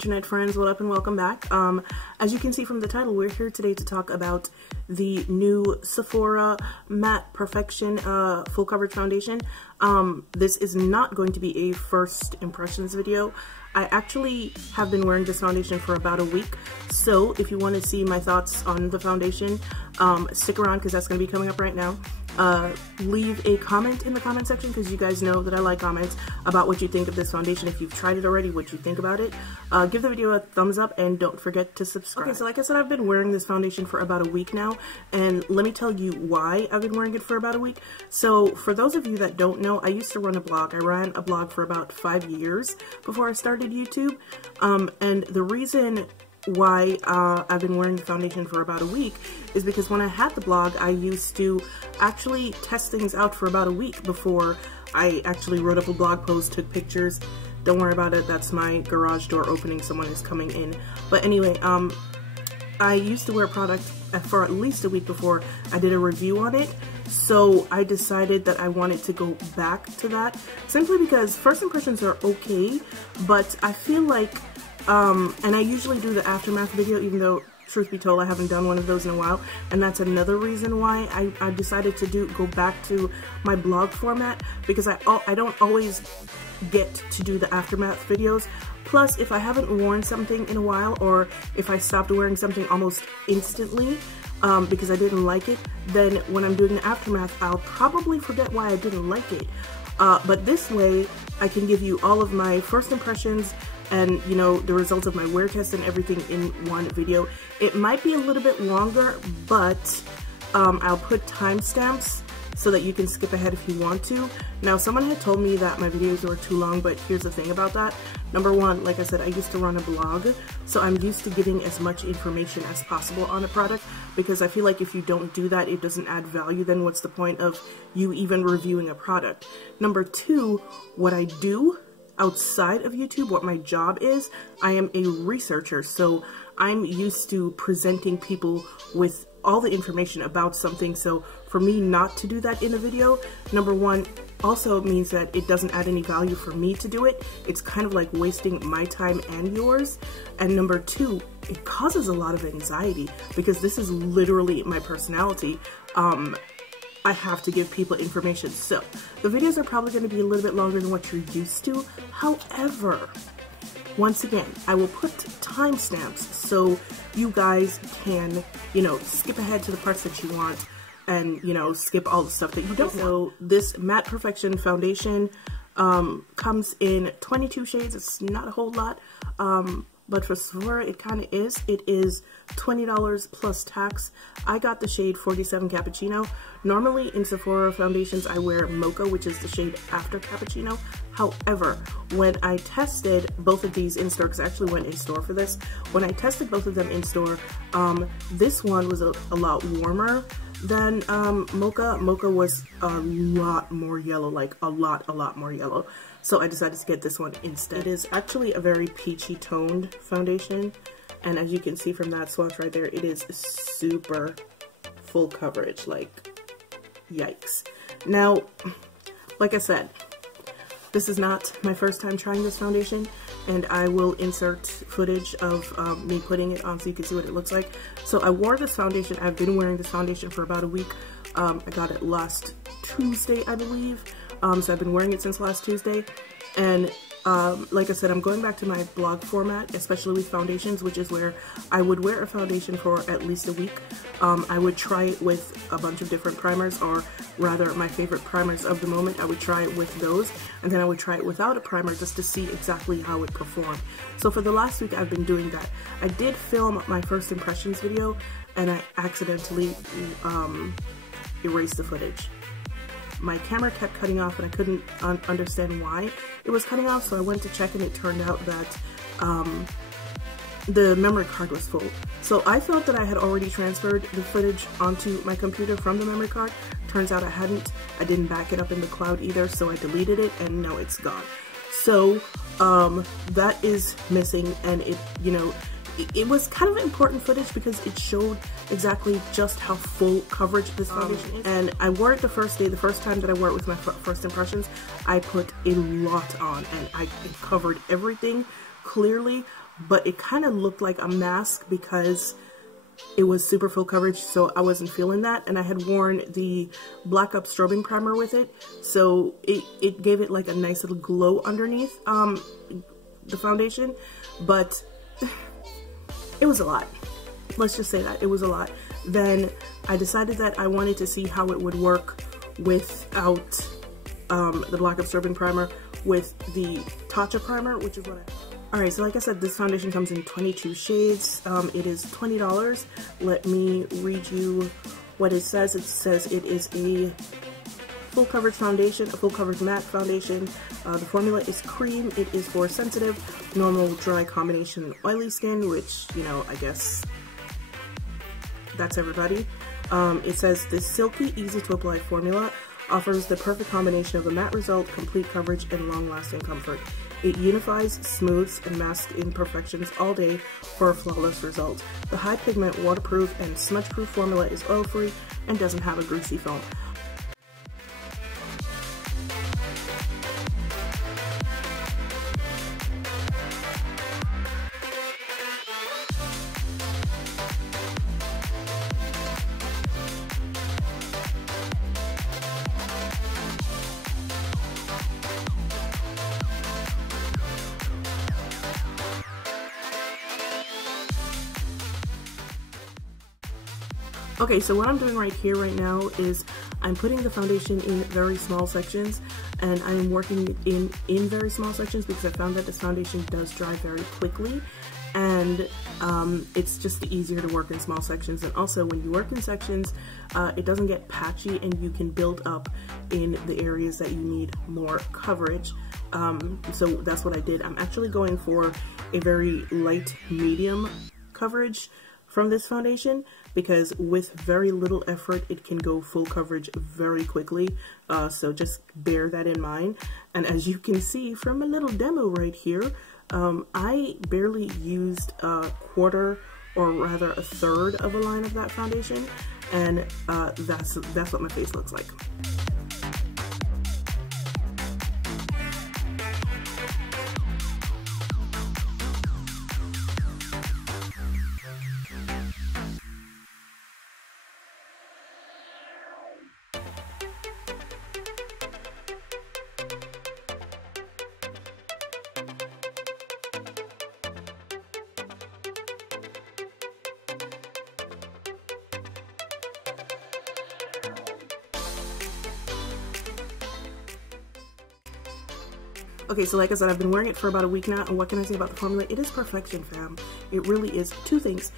internet friends, what up and welcome back. As you can see from the title, we're here today to talk about the new Sephora Matte Perfection Full Coverage Foundation. This is not going to be a first impressions video. I actually have been wearing this foundation for about a week, so if you want to see my thoughts on the foundation, stick around because that's going to be coming up right now. Leave a comment in the comment section because you guys know that I like comments about what you think of this foundation. If you've tried it already, what you think about it. Give the video a thumbs up and don't forget to subscribe. Okay, so like I said, I've been wearing this foundation for about a week now, and let me tell you why I've been wearing it for about a week. So for those of you that don't know, I used to run a blog. I ran a blog for about 5 years before I started YouTube, and the reason why I've been wearing the foundation for about a week is because when I had the blog, I used to actually test things out for about a week before I actually wrote up a blog post, took pictures. Don't worry about it, that's my garage door opening, someone is coming in. But anyway, I used to wear product for at least a week before I did a review on it. So I decided that I wanted to go back to that, simply because first impressions are okay, but I feel like and I usually do the aftermath video, even though, truth be told, I haven't done one of those in a while, and that's another reason why I decided to go back to my blog format, because I don't always get to do the aftermath videos. Plus, if I haven't worn something in a while, or if I stopped wearing something almost instantly because I didn't like it, then when I'm doing the aftermath, I'll probably forget why I didn't like it. But this way, I can give you all of my first impressions and, you know, the results of my wear test and everything in one video. It might be a little bit longer, but I'll put timestamps so that you can skip ahead if you want to. Now, someone had told me that my videos were too long, but here's the thing about that. Number one, like I said, I used to run a blog, so I'm used to giving as much information as possible on a product, because I feel like if you don't do that, it doesn't add value. Then what's the point of you even reviewing a product? Number two, what I do outside of YouTube, what my job is, I am a researcher, so I'm used to presenting people with all the information about something. So for me not to do that in a video, number one, also means that it doesn't add any value for me to do it. It's kind of like wasting my time and yours. And number two, it causes a lot of anxiety because this is literally my personality. I have to give people information. So the videos are probably going to be a little bit longer than what you're used to. However, once again, I will put timestamps so you guys can, you know, skip ahead to the parts that you want and, you know, skip all the stuff that you don't. So this Matte Perfection foundation comes in 22 shades. It's not a whole lot, but for Sephora, it kind of is. It is $20 plus tax. I got the shade 47 Cappuccino. Normally in Sephora foundations, I wear Mocha, which is the shade after Cappuccino. However, when I tested both of these in store, because I actually went in store for this, when I tested both of them in store, this one was a lot warmer than Mocha. Mocha was a lot more yellow, like a lot more yellow. So I decided to get this one instead. It is actually a very peachy toned foundation, and as you can see from that swatch right there, it is super full coverage, like yikes. Now, like I said, this is not my first time trying this foundation, and I will insert footage of me putting it on so you can see what it looks like. So I wore this foundation. I've been wearing this foundation for about a week. I got it last Tuesday, I believe. So I've been wearing it since last Tuesday, and like I said, I'm going back to my blog format, especially with foundations, which is where I would wear a foundation for at least a week. I would try it with a bunch of different primers, or rather my favorite primers of the moment. I would try it with those, and then I would try it without a primer just to see exactly how it performed. So for the last week, I've been doing that. I did film my first impressions video, and I accidentally erased the footage. My camera kept cutting off and I couldn't understand why it was cutting off, so I went to check and it turned out that the memory card was full. So I thought that I had already transferred the footage onto my computer from the memory card. Turns out I hadn't. I didn't back it up in the cloud either, so I deleted it and now it's gone. So that is missing, and it, you know, it was kind of important footage because it showed exactly just how full coverage this foundation is. And I wore it the first day, the first time that I wore it with my first impressions. I put a lot on and it covered everything clearly, but it kind of looked like a mask because it was super full coverage, so I wasn't feeling that. And I had worn the Black Up Strobing Primer with it, so it gave it like a nice little glow underneath the foundation, but it was a lot. Let's just say that it was a lot. Then I decided that I wanted to see how it would work without the Black Up Strobing Primer with the Tatcha Primer, which is what I... Alright, so like I said, this foundation comes in 22 shades. It is $20. Let me read you what it says. It says it is a full coverage foundation, a full coverage matte foundation. The formula is cream. It is for sensitive, normal, dry combination, oily skin, which, you know, I guess that's everybody. It says this silky, easy to apply formula offers the perfect combination of a matte result, complete coverage, and long-lasting comfort. It unifies, smooths, and masks imperfections all day for a flawless result. The high pigment, waterproof, and smudge-proof formula is oil-free and doesn't have a greasy film. Okay, so what I'm doing right here right now is I'm putting the foundation in very small sections, and I'm working in very small sections because I found that this foundation does dry very quickly, and it's just easier to work in small sections. And also when you work in sections, it doesn't get patchy and you can build up in the areas that you need more coverage. So that's what I did. I'm actually going for a very light medium coverage from this foundation, because with very little effort it can go full coverage very quickly, so just bear that in mind. And as you can see from a little demo right here, I barely used a quarter, or rather a third of a line of that foundation, and that's what my face looks like. Okay, so like I said, I've been wearing it for about a week now, and what can I say about the formula? It is perfection, fam. It really is. Two things.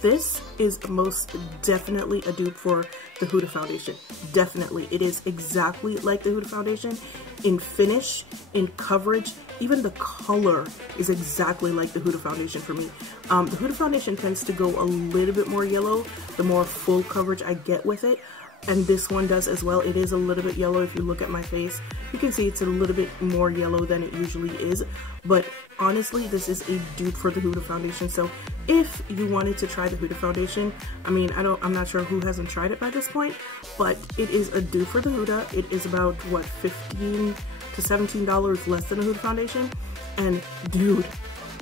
This is most definitely a dupe for the Huda foundation. Definitely. It is exactly like the Huda foundation in finish, in coverage. Even the color is exactly like the Huda foundation for me. The Huda foundation tends to go a little bit more yellow the more full coverage I get with it. And this one does as well. It is a little bit yellow. If you look at my face, you can see it's a little bit more yellow than it usually is. But honestly, this is a dupe for the Huda foundation. So if you wanted to try the Huda foundation, I mean, I'm not sure who hasn't tried it by this point, but it is a dupe for the Huda. It is about, what, $15 to $17 less than a Huda foundation. And dude,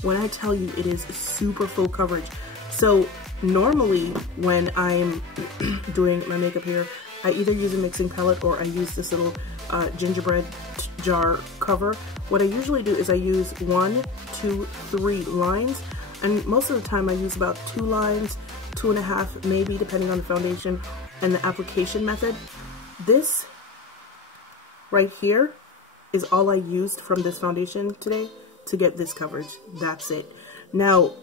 when I tell you it is super full coverage. So normally when I'm doing my makeup here, I either use a mixing palette or I use this little gingerbread jar cover. What I usually do is I use 1, 2, 3 lines, and most of the time I use about 2 lines, 2.5 maybe, depending on the foundation and the application method. This right here is all I used from this foundation today to get this coverage. That's it. Now,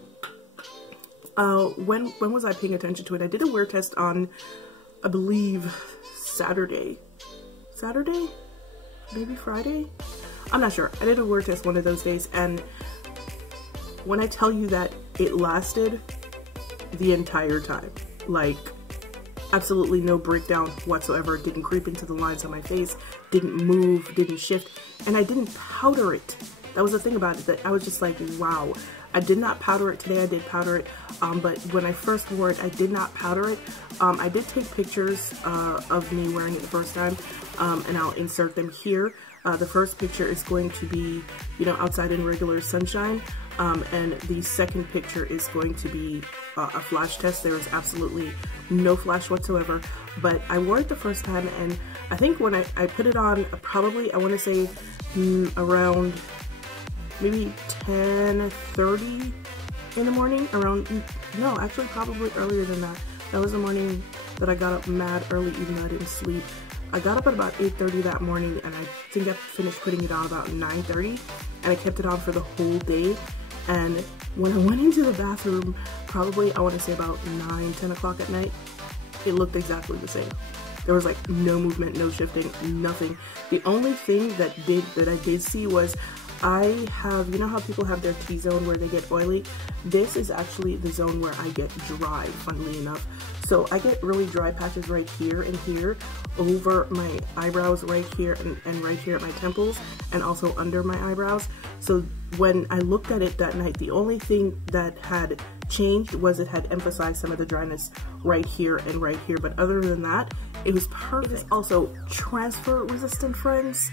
when was I paying attention to it? I did a wear test on, I believe, Saturday, maybe Friday, I'm not sure. I did a wear test one of those days, and when I tell you that it lasted the entire time, like absolutely no breakdown whatsoever, didn't creep into the lines on my face, didn't move, didn't shift, and I didn't powder it. That was the thing about it, that I was just like, wow. I did not powder it today. I did powder it, but when I first wore it, I did not powder it. I did take pictures of me wearing it the first time, and I'll insert them here. The first picture is going to be, you know, outside in regular sunshine. and the second picture is going to be a flash test. There is absolutely no flash whatsoever, but I wore it the first time, and I think when I put it on, probably I want to say around maybe 10:30 in the morning, no, actually probably earlier than that. That was the morning that I got up mad early, even though I didn't sleep. I got up at about 8:30 that morning, and I think I finished putting it on about 9:30, and I kept it on for the whole day. And when I went into the bathroom, probably I want to say about 9-10 o'clock at night, it looked exactly the same. There was like no movement, no shifting, nothing. The only thing that I did see was I have, you know how people have their T-zone where they get oily? This is actually the zone where I get dry, funnily enough. So I get really dry patches right here and here, over my eyebrows right here and right here at my temples, and also under my eyebrows. So when I looked at it that night, the only thing that had changed was it had emphasized some of the dryness right here and right here. But other than that, it was perfect. It is also transfer resistant, friends.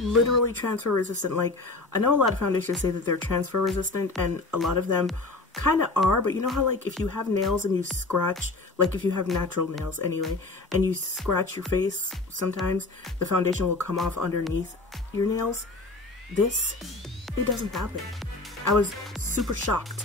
Literally transfer resistant. Like, I know a lot of foundations say that they're transfer resistant, and a lot of them kind of are, but you know how like if you have nails and you scratch, like if you have natural nails anyway, and you scratch your face, sometimes the foundation will come off underneath your nails. This, it doesn't happen. I was super shocked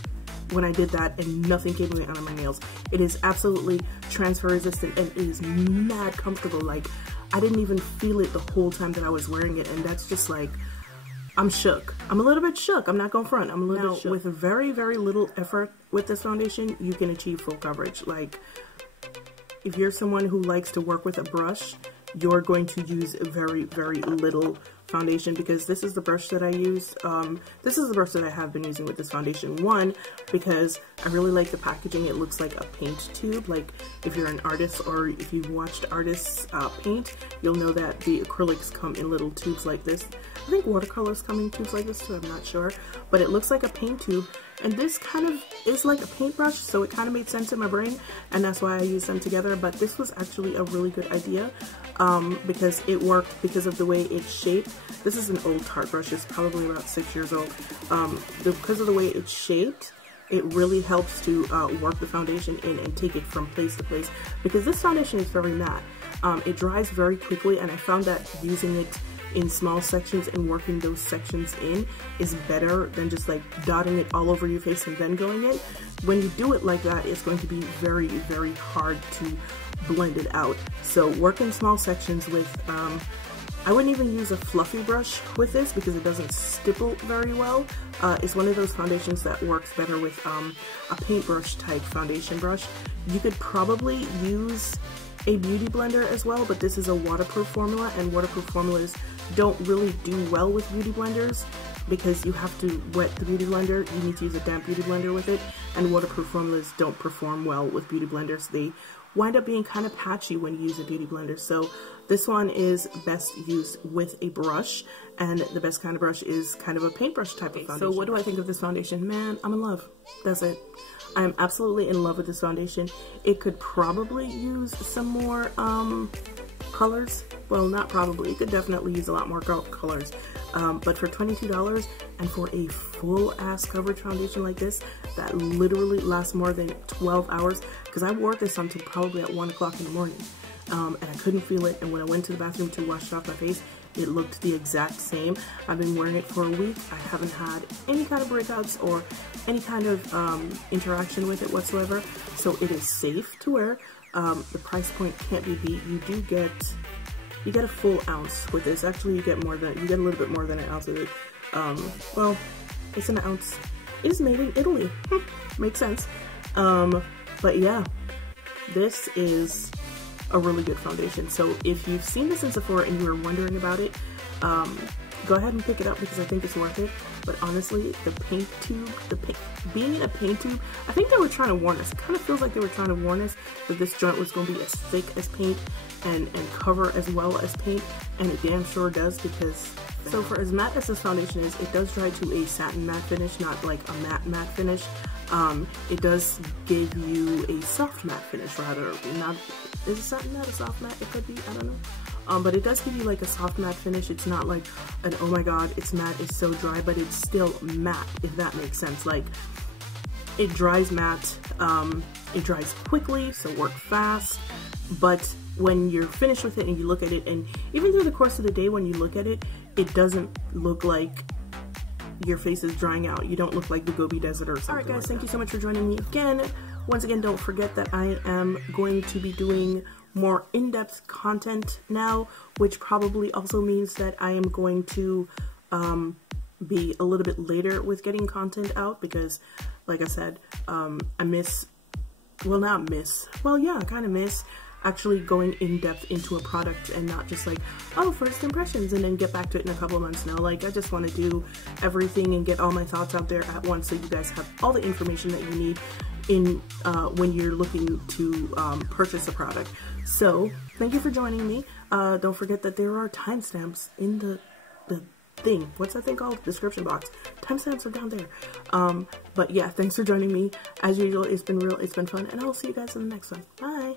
when I did that and nothing came out of my nails. It is absolutely transfer resistant, and it is mad comfortable. Like, I didn't even feel it the whole time that I was wearing it, and that's just like, I'm shook. I'm a little bit shook. I'm not going front. I'm a little bit shook. With very, very little effort with this foundation, you can achieve full coverage. Like, if you're someone who likes to work with a brush, you're going to use very, very little foundation, because this is the brush that I use. This is the brush that I have been using with this foundation. One, because I really like the packaging. It looks like a paint tube. Like, if you're an artist or if you've watched artists paint, you'll know that the acrylics come in little tubes like this. I think watercolors come in tubes like this too, I'm not sure. But it looks like a paint tube, and this kind of is like a paintbrush, so it kind of made sense in my brain, and that's why I used them together. But this was actually a really good idea, because it worked because of the way it's shaped. This is an old Tarte brush, it's probably about 6 years old. Because of the way it's shaped, it really helps to work the foundation in and take it from place to place, because this foundation is very matte. It dries very quickly, and I found that using it in small sections and working those sections in is better than just like dotting it all over your face and then going in. When you do it like that, it's going to be very, very hard to blend it out. So work in small sections with, I wouldn't even use a fluffy brush with this because it doesn't stipple very well. It's one of those foundations that works better with a paintbrush type foundation brush. You could probably use a beauty blender as well, but this is a waterproof formula, and waterproof formulas don't really do well with beauty blenders because you have to wet the beauty blender. You need to use a damp beauty blender with it, and waterproof formulas don't perform well with beauty blenders. They wind up being kind of patchy when you use a beauty blender. So this one is best used with a brush, and the best kind of brush is kind of a paintbrush type of foundation. So what do I think of this foundation? Man, I'm in love. That's it. I'm absolutely in love with this foundation. It could probably use some more colors. Well, not probably. It could definitely use a lot more colors. But for $22 and for a full ass coverage foundation like this that literally lasts more than 12 hours, because I wore this until probably at 1 o'clock in the morning, and I couldn't feel it. And when I went to the bathroom to wash it off my face, it looked the exact same. I've been wearing it for a week. I haven't had any kind of breakouts or any kind of interaction with it whatsoever. So it is safe to wear. The price point can't be beat. You get a full ounce with this. Actually, you get a little bit more than an ounce of it. Well, it's an ounce. It is made in Italy. Makes sense. But yeah, this is a really good foundation. So if you've seen this in Sephora and you were wondering about it, go ahead and pick it up because I think it's worth it. But honestly, the paint tube, being in a paint tube, I think they were trying to warn us. It kind of feels like they were trying to warn us that this joint was going to be as thick as paint and cover as well as paint, and it damn sure does. Because so for as matte as this foundation is, it does dry to a satin matte finish, not like a matte finish. It does give you a soft matte finish, rather. Not, is it satin matte a soft matte? It could be, I don't know. but it does give you like a soft matte finish. It's not like an, oh my god, it's matte, it's so dry, but it's still matte, if that makes sense. Like, it dries matte, it dries quickly, so work fast, but when you're finished with it and you look at it, and even through the course of the day when you look at it, it doesn't look like your face is drying out. You don't look like the Gobi Desert or something. Alright guys, thank you so much for joining me again. Once again, don't forget that I am going to be doing more in-depth content now, which probably also means that I am going to be a little bit later with getting content out, because like I said, I miss, well, not miss, well, yeah, I kind of miss actually going in depth into a product and not just like, oh, first impressions and then get back to it in a couple of months. No, like, I just want to do everything and get all my thoughts out there at once, so you guys have all the information that you need in when you're looking to purchase a product. So thank you for joining me. Don't forget that there are timestamps in the thing. What's that thing called? Description box. Timestamps are down there. But yeah, thanks for joining me. As usual, it's been real, it's been fun, and I'll see you guys in the next one. Bye.